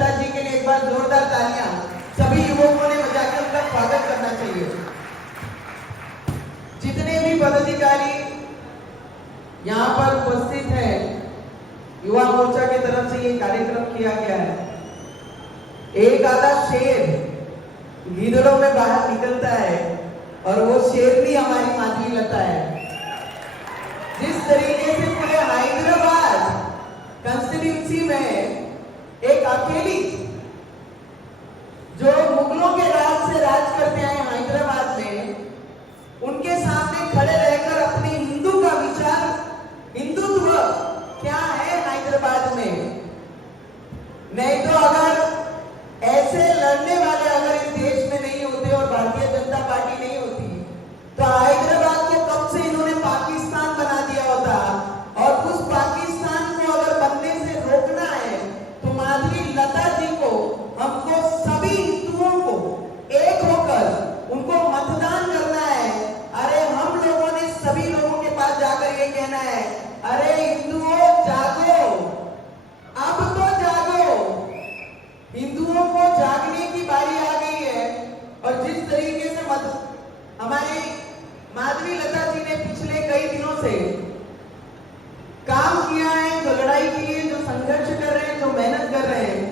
लता जी के लिए एक बार जोरदार तालियां सभी युवकों ने बजाकर उनका स्वागत करना चाहिए। जितने भी पदाधिकारी यहाँ पर उपस्थित हैं, युवा मोर्चा की तरफ से ये कार्यक्रम किया गया है। एक आधा शेर गीदड़ों में बाहर निकलता है और वो शेरनी हमारी माधवी लता है। जिस तरीके से पूरे हैदराबाद कंस्टिट्यूंसी में एक अकेली जो मुगलों के राज से राज करते आए हैदराबाद में, उनके सामने खड़े रहकर अपने हिंदू का विचार, हिंदुत्व क्या है हैदराबाद में, नहीं तो अगर ऐसे लड़ने वाले अगर इस देश में नहीं होते और भारतीय जनता पार्टी नहीं होती तो हैदराबाद को कब से इन्होंने पाकिस्तान बना दिया होता। और उस पाकिस्तान को अगर बनने से रोकना है तो माधवी लता जी को, हमको सभी हिंदुओं को एक होकर उनको मतदान करना है। अरे हम लोगों ने सभी लोगों के पास जाकर ये कहना है, अरे हिंदुओं जागो, अब तो जागो, हिंदुओं को जागने की बारी आ गई है। और जिस तरीके से हमारी माधवी लता जी ने पिछले कई दिनों से काम किया है, जो लड़ाई की है, जो संघर्ष कर रहे हैं, जो मेहनत कर रहे हैं,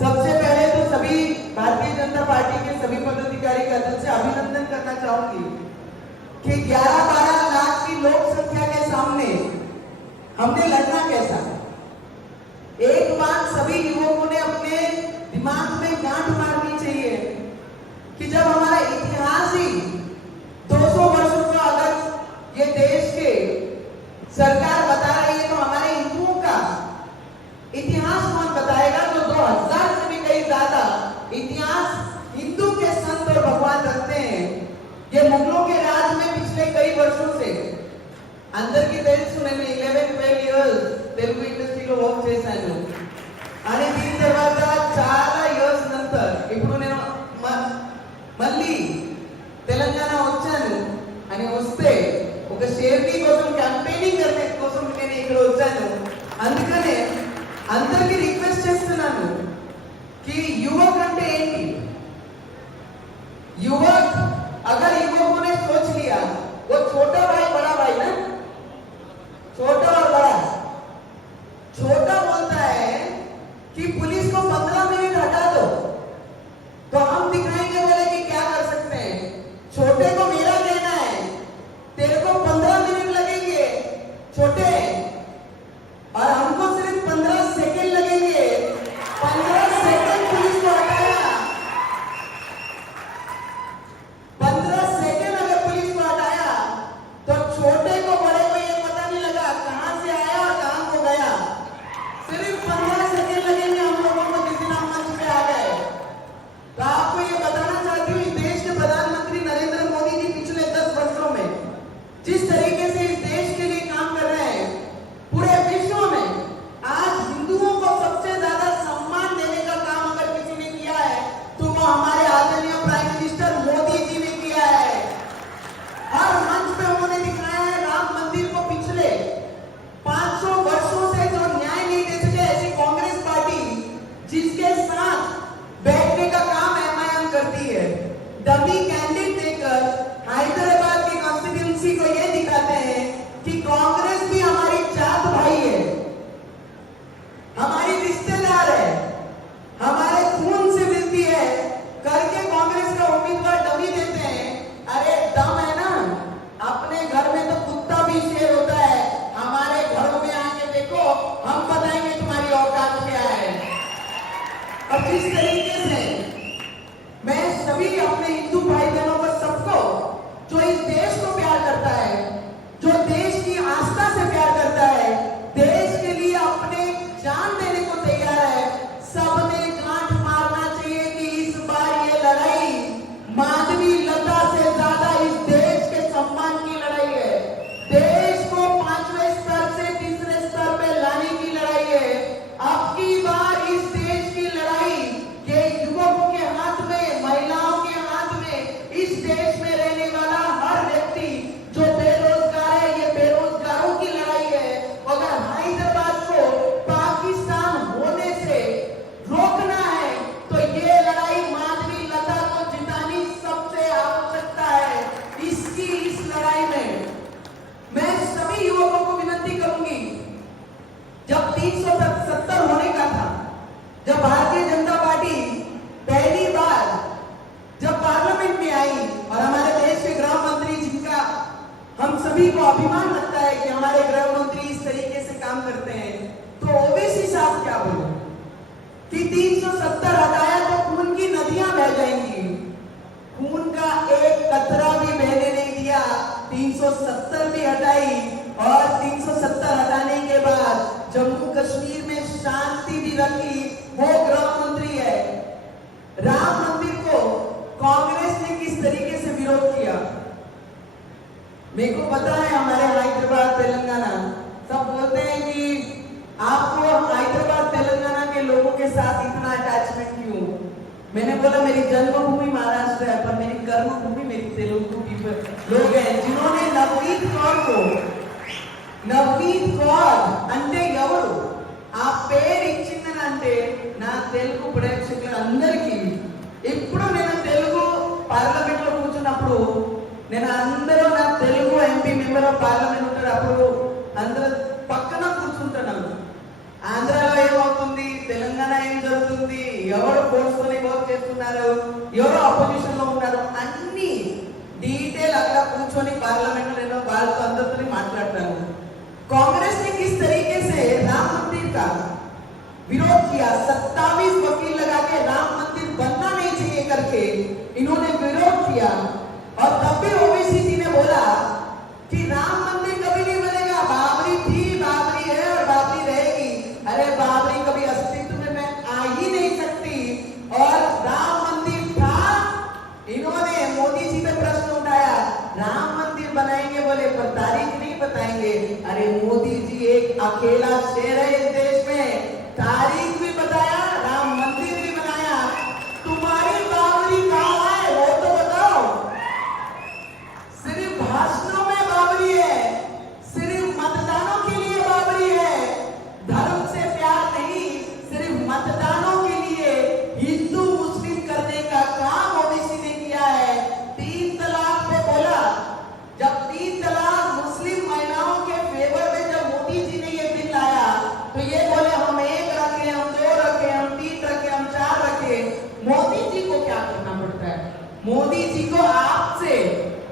सबसे पहले तो सभी भारतीय जनता पार्टी के सभी पदाधिकारी का दिल से अभिनंदन करना चाहूंगी कि 11-12 लाख की लोक संख्या के सामने हमने लड़ना कैसा। एक बात सभी युवकों ने अपने दिमाग में गांठ मारनी चाहिए कि जब हमारा इतिहास ही 200 वर्षों का अगर ये देश के सरकार बता रही है तो हमारे हिंदुओं का इतिहास कौन बताएगा। जो 2000 से भी कई ज्यादा इतिहास हिंदू के संत और भगवान रखते हैं। ये मुगलों के राज में पिछले कई वर्षों से अंदर की తెలుసు నేను 11-12 ఇయర్స్ తెలుగు ఇండస్ట్రీలో వర్క్ చేశాను అని దీని తర్వాత చాలా ఇయర్స్ నంతర్ ఇప్పుడు నేను మళ్ళీ తెలంగాణ వచ్చాను అని వస్తే ఒక షేర్ని కోసం క్యాంపెయినింగ్ करने కోసం నేను ఇక్కడ వచ్చాను। అందుకనే అందరికీ రిక్వెస్ట్ చేస్తున్నాను कि युवक అంటే ఏంటి। युवक अगर युवकों ने सोच लिया वो छोटा भाई बड़ा भाई ना, छोटा और बड़ा, छोटा बोलता है कि पुलिस को 15 मिनट हटा दो तो हम दिखाएंगे बोले कि क्या कर सकते हैं। छोटे को मेरा कहना है तेरे को 15 मिनट लगेंगे छोटे, और हमको सिर्फ 15 सेकंड लगेंगे। 15 सेकंड पुलिस को हटाया, 15 सेकंड अगर पुलिस को हटाया तो छोटे को बड़े को ये पता नहीं लगा कहां से आया और कहां को गया। सिर्फ 15 सेकंड लगेंगे हम लोगों को जिस दिन हम मंच पे आ गए। तो आपको ये बताना चाहती हूँ, देश के प्रधानमंत्री नरेंद्र मोदी जी पिछले 10 वर्षों में जिस तरीके से इस देश के लिए काम कर रहे हैं, पूरे विश्व में आज हिंदुओं को सबसे ज्यादा सम्मान देने का काम अगर किसी ने किया है तो वो हमारे आदरणीय प्राइम मिनिस्टर मोदी जी ने किया है। हर मंच पे उन्होंने दिखाया है राम मंदिर को पिछले 500 वर्षों से जो न्याय नहीं दे सके ऐसी कांग्रेस पार्टी जिसके साथ बैठने का काम एमआईएम करती है, डमी कैंडिडेट देकर हैदराबाद की कॉन्स्टिट्यूंसी को ये दिखाते हैं कि कांग्रेस भी हमारी जात भाई है, हमारी रिश्तेदार है, हमारे खून से मिलती है करके कांग्रेस का उम्मीदवार डमी देते हैं। अरे दम है ना, अपने घर में तो कुत्ता भी शेर होता है, हमारे घरों में आके देखो, हम बताएंगे तुम्हारी औकात क्या है। और जिस तरीके से मैं सभी अपने हिंदू भाई बहनों को, सबको जो इस देश को प्यार करता है, जो देश की आस्था से प्यार करता है, देश के लिए अपने जान देने को तैयार है, सबने गांठ मारना चाहिए कि इस बार ये लड़ाई माधवी लता से ज्यादा इस देश के सम्मान की लड़ाई है। देश को 5वें स्तर से 3रे स्तर पे लाने की लड़ाई है। अब की बार इस देश की लड़ाई ये युवकों के हाथ में, महिलाओं के हाथ में, इस स्वाभिमान लगता है कि हमारे गृह मंत्री इस तरीके से काम करते हैं। तो ओवैसी साहब क्या बोले कि 370 हटाया तो खून की नदियां बह जाएंगी। खून का एक कतरा भी बहने नहीं दिया, 370 भी हटाई और 370 हटाने के बाद जम्मू कश्मीर में शांति भी रखी। वो गृह मंत्री है। राम मंदिर को कांग्रेस ने किस तरीके से विरोध किया, मेरे को पता है। हमारे हैदराबाद तेलंगाना सब बोलते हैं कि आपको हैदराबाद तेलंगाना के लोगों के साथ इतना अटैचमेंट क्यों। मैंने बोला मेरी जन्मभूमि महाराष्ट्र है, पर मेरी कर्मभूमि मेरी तेलुगु लोग हैं, जिन्होंने नवनीत कौर అంటే ఎవరు ఆ పేరు ఇచ్చిందనంటే నా తెలుగు ప్రేక్షకులందరికీ. ఇప్పుడు నేను తెలుగు పార్లమెంట్ లో కూర్చున్నప్పుడు నేను అందరూ నా Telugu MP member of parliament ఉంటారు, అప్పుడు అందరూ పక్కన కూర్చుంటున్నాను. ఆంధ్రాలో ఏమవుతుంది, తెలంగాణ ఏం జరుగుతుంది, ఎవరు కోర్సుకొని వర్క్ చేస్తున్నారు, ఎవరు అపోజిషన్ లో ఉన్నారు, అన్ని డీటెయిల్ అక్కడ కూర్చొని పార్లమెంట్ లో నేను వాళ్ళతో అందరితో మాట్లాడతాను. कांग्रेस ने किस तरीके से राम मंदिर का विरोध किया, 27 वकील लगा के राम मंदिर बनना नहीं चाहिए करके इन्होंने विरोध किया। और तब भी ओवैसी जी ने बोला कि राम मंदिर कभी नहीं बनेगा, बाबरी थी, बाबरी है और बाबरी रहेगी। अरे बाबरी कभी अस्तित्व में आ ही नहीं सकती। और राम मंदिर था, इन्होंने मोदी जी पे प्रश्न उठाया राम मंदिर बनाएंगे बोले, पर तारीख नहीं बताएंगे। अरे मोदी जी एक अकेला शेर है इस देश में, तारीख भी बताया, राम मंदिर भी बनाया। तुम्हारी बाबरी कहाँ है वो तो बताओ। सिर्फ भाषणों में बाबरी है, सिर्फ मतदानों के लिए बाबरी है, धर्म से प्यार नहीं, सिर्फ मतदानों के लिए हिंदू मुस्लिम करने का काम ओवैसी ने किया है। 3 तलाक पे बोला, जब 3 तलाक मुस्लिम महिलाओं के फेवर में जब मोदी जी ने ये बिल लाया तो ये बोले हम 1 रखे, हम 2 रखे, हम 3 रखे, हम 4 रखे। मोदी जी को क्या करना पड़ता है, मोदी जी को आपसे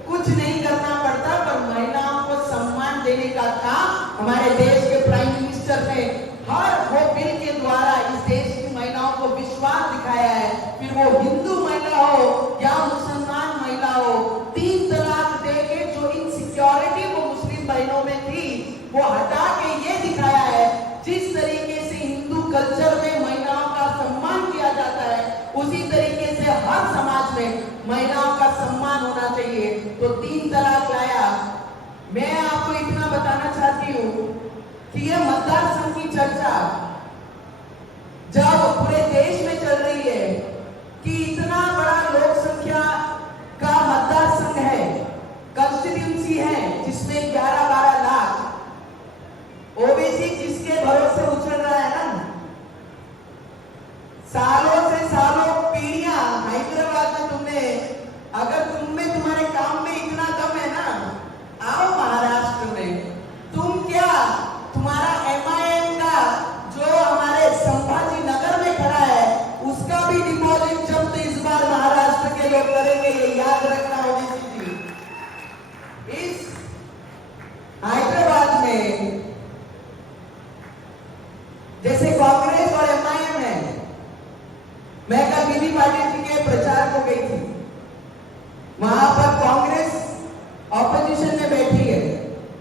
कुछ नहीं करना पड़ता, पर महिलाओं को सम्मान देने का काम हमारे देश के प्राइम मिनिस्टर ने हर वो बिल के द्वारा इस देश की महिलाओं को विश्वास दिखाया है। फिर वो हिंदू महिला हो या मुसलमान महिला हो, 3 तलाक देके जो इनसिक्योरिटी वो मुस्लिम बहनों में थी वो हटा के ये दिखाया है जिस तरीके से हिंदू कल्चर में महिलाओं का सम्मान किया जाता है उसी तरीके से हर समाज में महिलाओं का सम्मान होना चाहिए। तो 3 तलाक लाया। मैं आपको इतना बताना चाहती हूँ कि ये मतदार संघ की चर्चा जब पूरे देश में चल रही है कि इतना बड़ा लोक संख्या का मतदार संघ है, कंस्टिट्यूंसी है जिसमें 11-12 लाख, ओबीसी जिसके भरोसे उछल रहा है ना, सालों से सालों पीढ़ियां हैदराबाद में तुमने, अगर तुमने तुम्हारे काम में इतना दम है ना, आओ महाराष्ट्र में। तुम क्या, तुम्हारा एमआईएम का जो हमारे संभाजी नगर में खड़ा है उसका भी डिपॉजिट जब्त इस बार महाराष्ट्र के लोग करेंगे, ये याद रखना ओबीसी जी। इस हैदराबाद में जैसे कांग्रेस और एमआईएम है, मैं कल बीबी पाटिल जी के प्रचार को गई थी, वहां पर कांग्रेस ऑपोजिशन में बैठी है।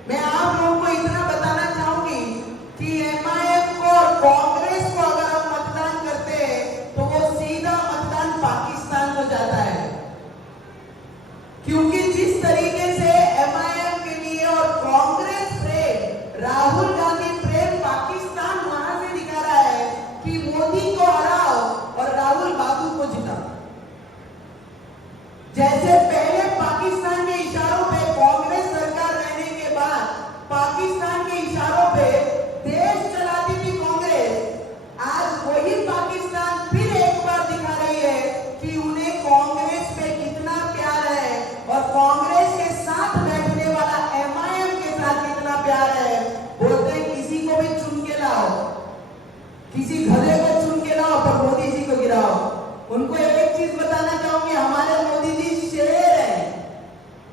मैं आप लोगों को इतना बताना चाहूंगी कि एमआईएम को और कांग्रेस को अगर हम मतदान करते हैं तो वो सीधा मतदान पाकिस्तान को जाता है, क्योंकि जिस तरीके से एमआईएम के लिए और कांग्रेस प्रेम, राहुल गांधी प्रेम पाकिस्तान वहां से दिखा रहा है कि मोदी को हराओ और राहुल बाबू को जिताओ। जैसे पहले पाकिस्तान के इशारों पे कांग्रेस सरकार रहने के बाद पाकिस्तान के इशारों पे देश चलाती थी कांग्रेस, आज वही पाकिस्तान फिर एक बार दिखा रही है कि उन्हें कांग्रेस पे कितना प्यार है और कांग्रेस के साथ बैठने वाला एमआईएम के साथ कितना प्यार है। बोलते हैं किसी को भी चुन के लाओ, किसी गधे को चुन के लाओ पर मोदी जी को गिराओ। उनको एक चीज बताना चाहूंगी, हमारे मोदी जी शेर है।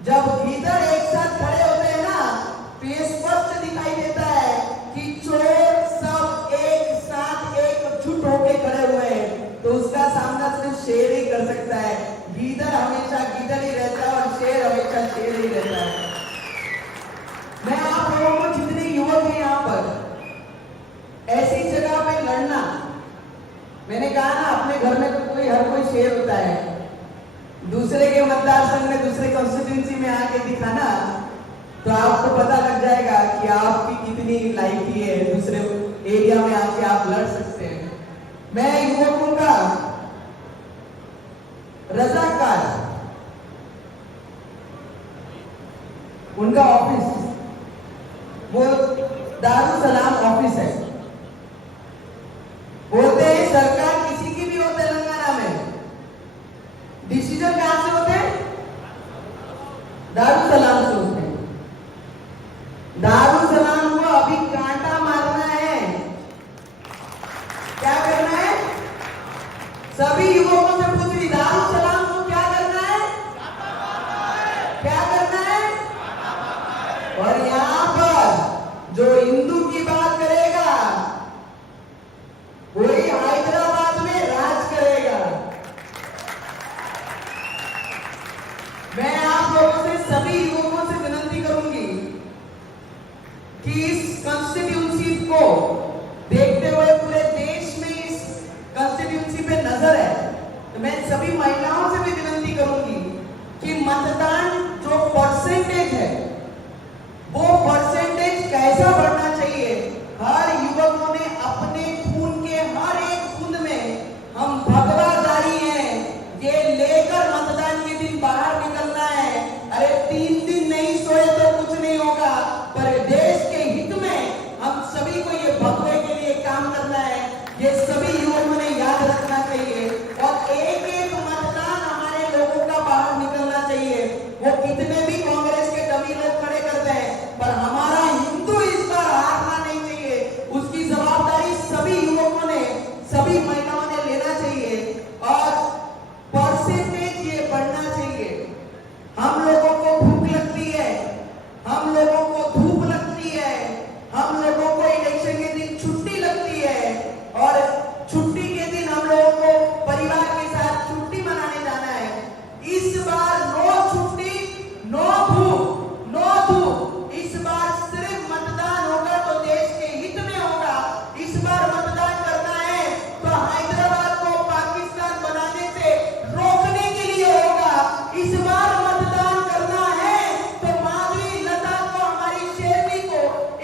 जब इधर एक साथ खड़े होते हैं ना शेर ही कर सकता है। गीदड़ हमेशा गीदड़ ही रहता है और शेर हमेशा शेर ही रहता है। मैं आप लोगों को जितने युवक हैं यहाँ पर ऐसी जगह पे लड़ना, मैंने कहा ना अपने घर में तो कोई हर कोई शेर होता है, दूसरे के मतदार संघ में दूसरे कॉन्स्टिट्यूंसी में आके दिखाना तो आपको पता लग जाएगा कि आपकी कितनी लाइकी है, दूसरे एरिया में आके आप लड़ सकते हैं। मैं युवकों का रजाकार, उनका ऑफिस वो दारुल सलाम ऑफिस है। बोलते हैं सरकार किसी की भी हो तेलंगाना में, डिसीजन कहां से होते हैं? दारुल सलाम से होते हैं। दारुल सलाम को अभी कांटा मारना है। क्या करना है? सभी युवकों से पूछ रही, दारुल सलाम को क्या करना है? क्या करना है? और यहां पर जो हिंदू की बात करेगा वही हैदराबाद में राज करेगा। मैं आप लोगों से, सभी युवकों से विनती करूंगी कि इस कॉन्स्टिट्यूंसी को देखते हुए पूरे देश में इस कॉन्स्टिट्यूंसी पे नजर है, तो मैं सभी महिलाओं से भी विनती करूंगी कि मतदान जो परसेंटेज है वो परसेंटेज कैसा बढ़ना चाहिए। हर युवकों ने अपने खून के हर एक बूंद में हम भगवादारी हैं, ये लेकर मतदान के दिन बाहर निकलना है। अरे 3 दिन नहीं सोए तो कुछ नहीं होगा, पर देश के हित में हम सभी को ये भगवे के लिए काम करना है, ये सभी युवकों ने याद रखना चाहिए। और एक एक मतदान हमारे लोगों का बाहर निकलना चाहिए। वो कितने भी कांग्रेस के डमी लोग खड़े करते हैं, पर हमारा हिंदू इस बार हारना नहीं चाहिए। उसकी जवाबदारी सभी युवकों ने, सभी महिलाओं ने लेना चाहिए और परसेंटेज ये बढ़ना चाहिए। हम लोगों को भूख लगती है, हम लोगों को धूप लगती है, हम लोगों को इलेक्शन के दिन छुट्टी लगती है और छुट्टी के दिन हम लोगों को परिवार के साथ छुट्टी मनाने जाना है। इस बार नो छुट्टी, नो भूख, नो धूप। इस बार सिर्फ मतदान होगा तो देश के हित में होगा। इस बार मतदान करना है तो हैदराबाद को पाकिस्तान बनाने से रोकने के लिए होगा। इस बार मतदान करना है तो माधवी लता को, हमारी शेरनी को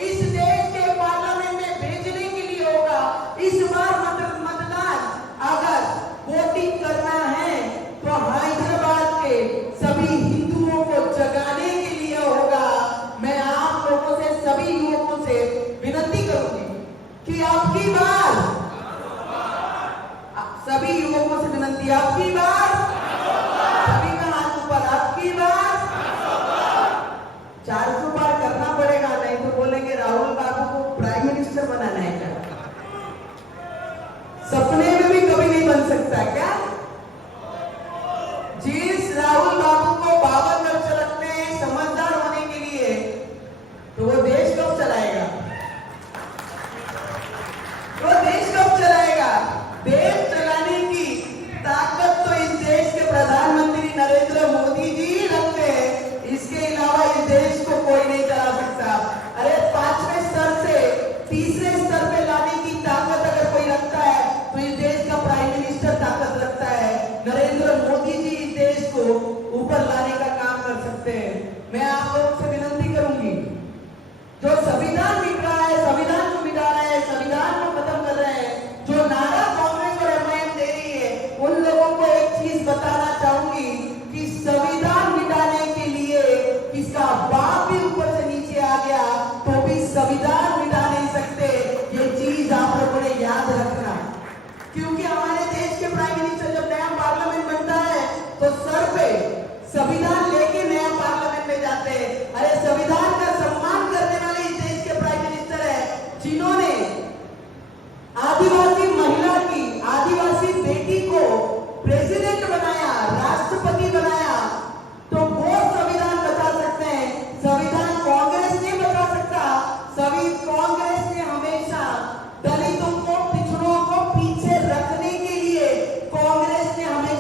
इस देश के पार्लियामेंट में भेजने के लिए होगा। इस बार मतदान अगर वोटिंग करना है तो हैदराबाद के सभी हिंदुओं को जगाने के लिए होगा। मैं आप लोगों से, सभी युवकों से विनती करूंगी कि आपकी बार, सभी युवकों से विनती, आपकी बार, सभी का हाथ ऊपर, आपकी बार 400 बार करना पड़ेगा, नहीं तो बोलेंगे राहुल बाबू को प्राइम मिनिस्टर बनाना है क्या? सपने में भी कभी नहीं बन सकता क्या? जिस राहुल बाबू को 52 वर्ष लगते हैं समझदार होने के लिए, तो वो देश कब चलाएगा? वो देश कब चलाएगा? देश चलाने की ताकत तो इस देश के प्रधानमंत्री नरेंद्र मोदी जी रखते हैं। इसके अलावा इस देश को कोई नहीं चला सकता। अरे 5वें स्तर से 3रे स्तर पे लाने की ताकत अगर कोई रखता है तो इस देश का प्राइम मिनिस्टर ताकत रखता है। नरेंद्र मोदी जी इस देश को ऊपर लाने का काम कर सकते हैं। मैं आप लोगों से विनती करूंगी, जो संविधान मिट रहा है, संविधान को मिटा रहा है, संविधान को खत्म कर रहे हैं, जो नारा कांग्रेस और एमआईएम दे रही है, उन लोगों को एक चीज बताना चाहूंगी कि संविधान मिटाने के लिए किसका बाप भी ऊपर से नीचे आ गया तो भी संविधान मिटा नहीं सकते। ये चीज आप लोगों ने याद रखना, क्योंकि हमारे देश के प्राइम मिनिस्टर जब नया पार्लियामेंट बनता है तो सर पे संविधान लेके नया पार्लियामेंट में जाते हैं। अरे संविधान का सम्मान करने वाले इस देश के प्राइम मिनिस्टर है, जिन्होंने आदिवासी महिला की, आदिवासी बेटी को प्रेसिडेंट बनाया, राष्ट्रपति बनाया, तो वो संविधान बचा सकते हैं। संविधान कांग्रेस नहीं बचा सकता। सभी कांग्रेस ने हमेशा दलितों को, पिछड़ों को पीछे रखने के लिए कांग्रेस ने हमेशा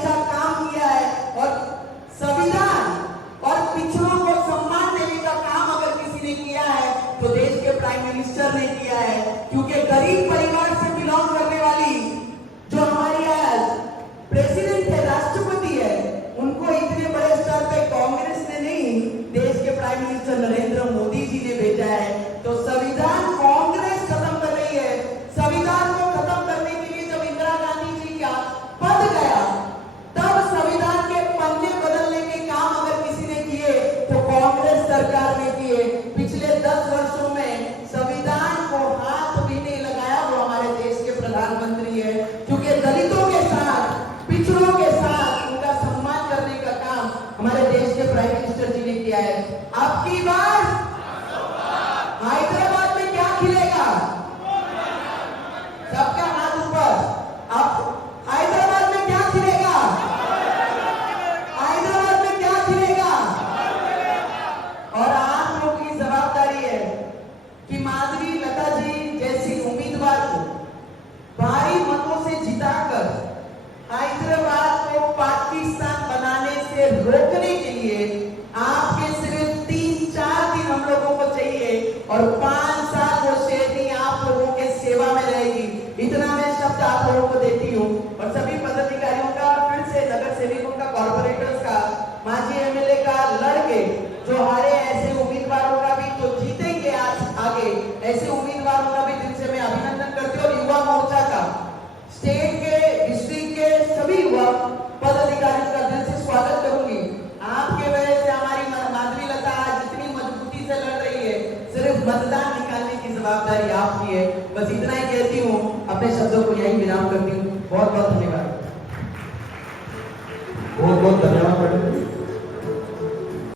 इतना मैं शब्द आप लोगों को देती हूँ और सभी पदाधिकारियों का, फिर से नगर सेवकों का, कॉर्पोरेटर्स का, माजी एमएलए का, लड़के जो हारे ऐसे उम्मीदवारों का भी, तो जीतेंगे आज आगे ऐसे उम्मीदवारों का भी दिल से मैं अभिनंदन करती हूँ। और युवा मोर्चा का, स्टेट के, डिस्ट्रिक्ट के सभी युवा पदाधिकारियों का दिल से स्वागत करूंगी। आपके वजह से हमारी माधवी लता आज जितनी मजबूती से लड़ रही है, सिर्फ मतदान निकालने की जवाबदारी आपकी है। बस इतना ही कहती हूँ, अपने शब्दों को यही विराम करती हूँ। बहुत बहुत धन्यवाद। बहुत बहुत